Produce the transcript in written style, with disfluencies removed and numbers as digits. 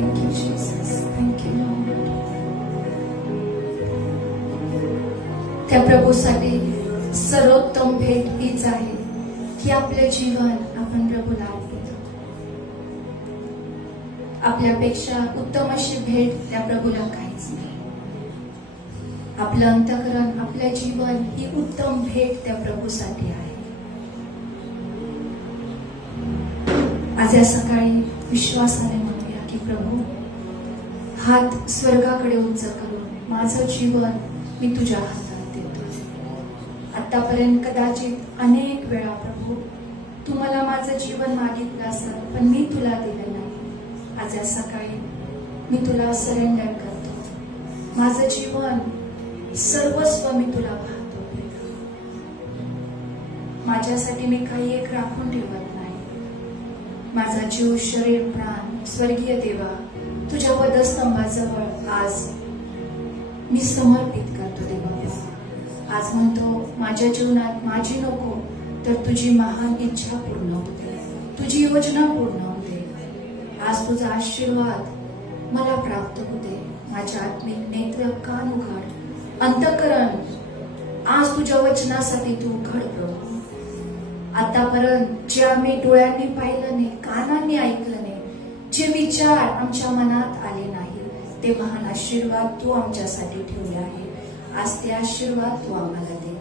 Thank you Jesus, thank you Lord. त्या प्रभूसाठी सर्वोत्तम भेट हीच आहे की आपले जीवन आपण प्रभूला अर्पितो. आपल्यापेक्षा उत्तम अशी भेट त्या प्रभूला काहीच नाही. आपलं अंतःकरण, आपलं जीवन ही उत्तम भेट त्या प्रभूसाठी आहे. आज या सकाळी विश्वासाने म्हणूया की प्रभू, हात स्वर्गाकडे उंच करून माझं जीवन मी तुझ्या हातात देतो. आतापर्यंत कदाचित अनेक वेळा प्रभू तू मला माझं जीवन मागितलं असेल, पण मी तुला दिलं नाही. आज या सकाळी मी तुला सरेंडर करतो. माझं जीवन सर्वस्व मी तुला वाहतो. माझ्यासाठी मी काही एक राखून ठेवत नाही. माझा जीव, शरीर, प्राण स्वर्गीय देवा तुझ्या पदस्तंभाजवळ आज मी समर्पित करतो देवा. आज म्हणतो माझ्या जीवनात माझी नको तर तुझी महान इच्छा पूर्ण होते, तुझी योजना पूर्ण होते. आज तुझा आशीर्वाद मला प्राप्त होते. माझ्या आत्मिक नेत्र कान उघड, अंतःकरण आज तुझ्या वचनासाठी तू उघड प्रभू. आतापर्यंत जे आम्ही डोळ्यांनी पाहिलं नाही, कानांनी ऐकलं नाही, जे विचार आमच्या मनात आले नाही, ते महान आशीर्वाद तू आमच्यासाठी ठेवले आहे. आज ते आशीर्वाद तू आम्हाला दे.